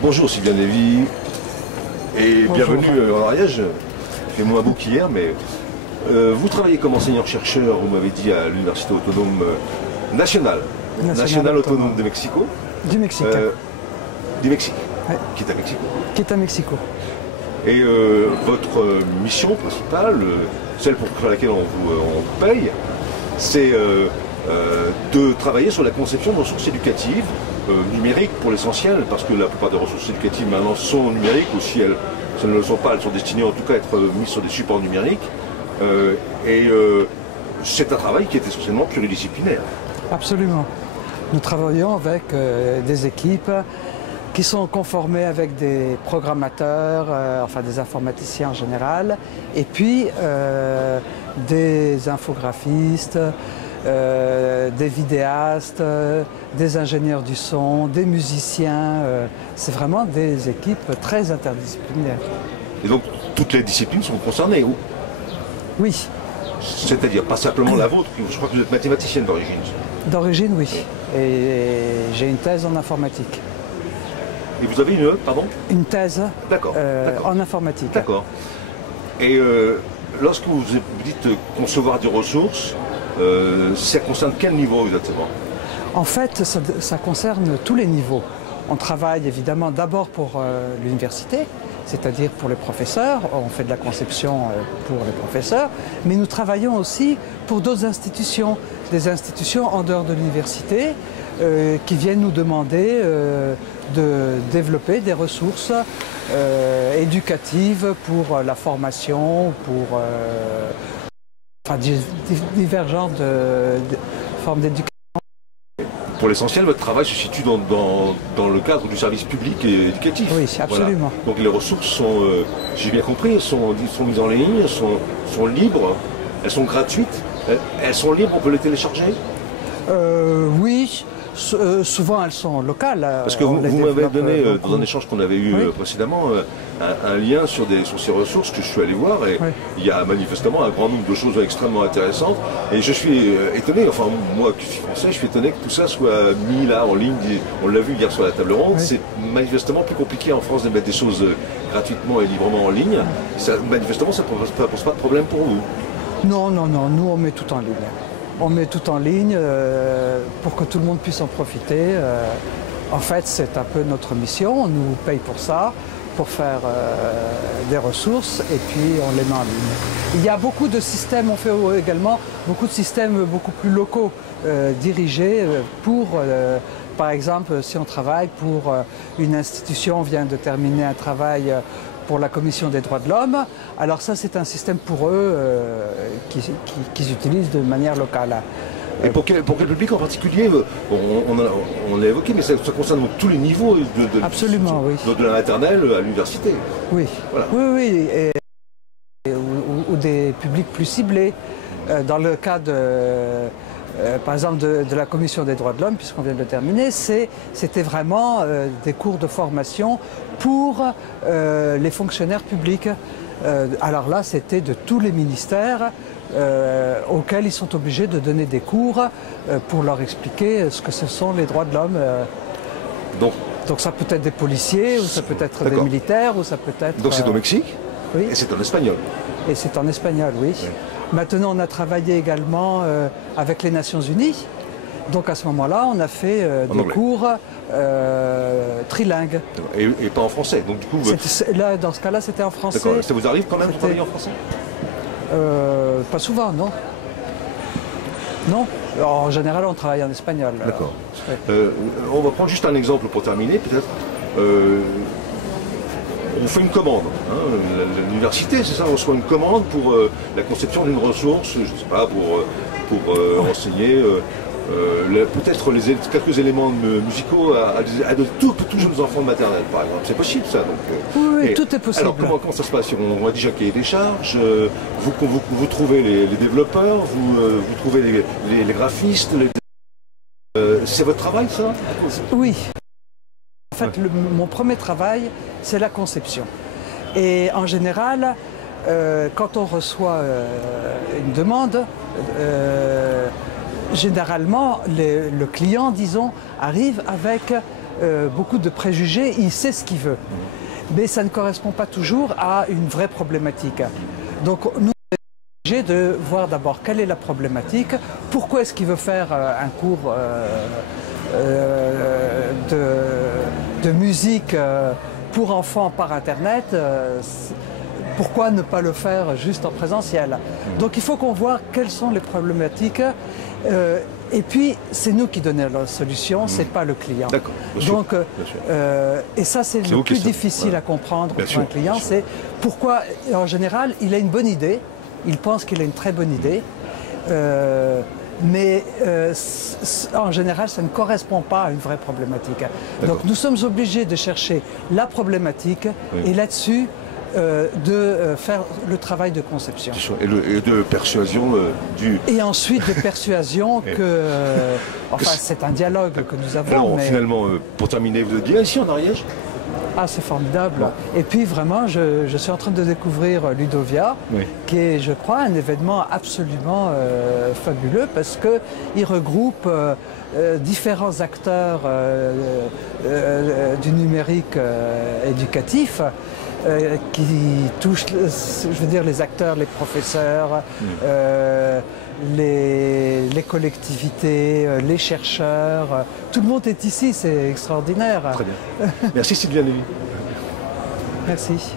Bonjour Sylvain Lévy et Bonjour. bienvenue en Ariège. Il fait moins beau qu'hier, mais vous travaillez comme enseignant-chercheur, vous m'avez dit, à l'Université autonome nationale autonome de Mexico. Du Mexique. Du Mexique, Ouais. qui est à Mexico. Qui est à Mexico. Et votre mission principale, celle pour laquelle on paye, c'est de travailler sur la conception de ressources éducatives, numériques pour l'essentiel, parce que la plupart des ressources éducatives maintenant sont numériques, ou si elles ne le sont pas, elles sont destinées en tout cas à être mises sur des supports numériques. C'est un travail qui est essentiellement pluridisciplinaire. Absolument. Nous travaillons avec des équipes qui sont conformées avec des programmateurs, enfin des informaticiens en général, et puis des infographistes, des vidéastes, des ingénieurs du son, des musiciens. C'est vraiment des équipes très interdisciplinaires. Et donc toutes les disciplines sont concernées, ou Oui, c'est-à-dire pas simplement la vôtre, je crois que vous êtes mathématicienne d'origine. d'origine, oui. Et j'ai une thèse en informatique. Et vous avez Une thèse D'accord, d'accord. en informatique. D'accord. Et lorsque vous dites concevoir des ressources, ça concerne quel niveau exactement? En fait, ça concerne tous les niveaux. On travaille évidemment d'abord pour l'université, c'est-à-dire pour les professeurs. On fait de la conception pour les professeurs, mais nous travaillons aussi pour d'autres institutions, des institutions en dehors de l'université qui viennent nous demander de développer des ressources éducatives pour la formation, pour divers genres de formes d'éducation. Pour l'essentiel, votre travail se situe dans le cadre du service public et éducatif. Oui, absolument. Voilà. Donc les ressources sont, j'ai bien compris, sont mises en ligne, sont libres, elles sont gratuites, elles sont libres, on peut les télécharger? Oui, souvent elles sont locales. Parce que vous m'avez donné, dans un échange qu'on avait eu précédemment, un lien sur ces ressources que je suis allé voir, et il y a manifestement un grand nombre de choses extrêmement intéressantes, et je suis étonné, enfin moi qui suis français, je suis étonné que tout ça soit mis là en ligne. On l'a vu hier sur la table ronde, c'est manifestement plus compliqué en France de mettre des choses gratuitement et librement en ligne. Manifestement ça ne pose pas de problème pour vous. Non, nous on met tout en ligne. On met tout en ligne pour que tout le monde puisse en profiter. En fait, c'est un peu notre mission. On nous paye pour ça, pour faire des ressources, et puis on les met en ligne. Il y a beaucoup de systèmes, on fait également beaucoup de systèmes beaucoup plus locaux, dirigés pour, par exemple, si on travaille pour une institution, on vient de terminer un travail pour la Commission des droits de l'homme. Alors ça, c'est un système pour eux qu'ils utilisent de manière locale. Et pour quel public en particulier? On l'a évoqué, mais ça concerne tous les niveaux Absolument, oui. De la maternelle à l'université. Oui, voilà. Oui. Ou des publics plus ciblés. Dans le cas par exemple de la Commission des droits de l'homme, puisqu'on vient de le terminer, c'était vraiment des cours de formation pour les fonctionnaires publics. Alors là, c'était de tous les ministères auxquels ils sont obligés de donner des cours pour leur expliquer ce que ce sont les droits de l'homme. Donc ça peut être des policiers, ou ça peut être des militaires, ou ça peut être... Donc c'est au Mexique? Oui. Et c'est en espagnol? Et c'est en espagnol, oui. Maintenant, on a travaillé également avec les Nations Unies. Donc à ce moment-là, on a fait des cours trilingues. Et pas en français. Donc du coup, là, dans ce cas-là, c'était en français. D'accord. Ça vous arrive quand même de travailler en français? Pas souvent, non. Non. Alors, en général, on travaille en espagnol. D'accord. On va prendre juste un exemple pour terminer, peut-être. On fait une commande. L'université, c'est ça, on reçoit une commande pour la conception d'une ressource, je ne sais pas, pour enseigner peut-être quelques éléments musicaux à de tout jeunes enfants de maternelle, par exemple. C'est possible, ça. Donc, oui, tout est possible. Alors, comment ça se passe? On a déjà cahier des charges, vous trouvez les développeurs, vous trouvez les graphistes, c'est votre travail, ça? Oui. En fait, mon premier travail, c'est la conception. Et en général, quand on reçoit une demande, généralement, le client, disons, arrive avec beaucoup de préjugés, il sait ce qu'il veut. Mais ça ne correspond pas toujours à une vraie problématique. Donc nous, on est obligé de voir d'abord quelle est la problématique, pourquoi est-ce qu'il veut faire un cours de musique pour enfants par Internet, pourquoi ne pas le faire juste en présentiel? Donc il faut qu'on voit quelles sont les problématiques et puis c'est nous qui donnons la solution, c'est pas le client. D'accord. Donc, et ça c'est le plus difficile à comprendre pour un client, c'est pourquoi en général il a une bonne idée, il pense qu'il a une très bonne idée, mais en général, ça ne correspond pas à une vraie problématique. Donc nous sommes obligés de chercher la problématique et là-dessus de faire le travail de conception. Et de persuasion du... Et ensuite de persuasion enfin c'est un dialogue que nous avons. Alors mais... finalement, pour terminer, vous dites ici en Ariège? Ah, c'est formidable. Et puis vraiment, je suis en train de découvrir Ludovia, qui est, je crois, un événement absolument fabuleux parce qu'il regroupe différents acteurs du numérique éducatif qui touchent, je veux dire, les acteurs, les professeurs, les collectivités, les chercheurs. Tout le monde est ici, c'est extraordinaire. Très bien. Merci Sylviane Lévy. Merci.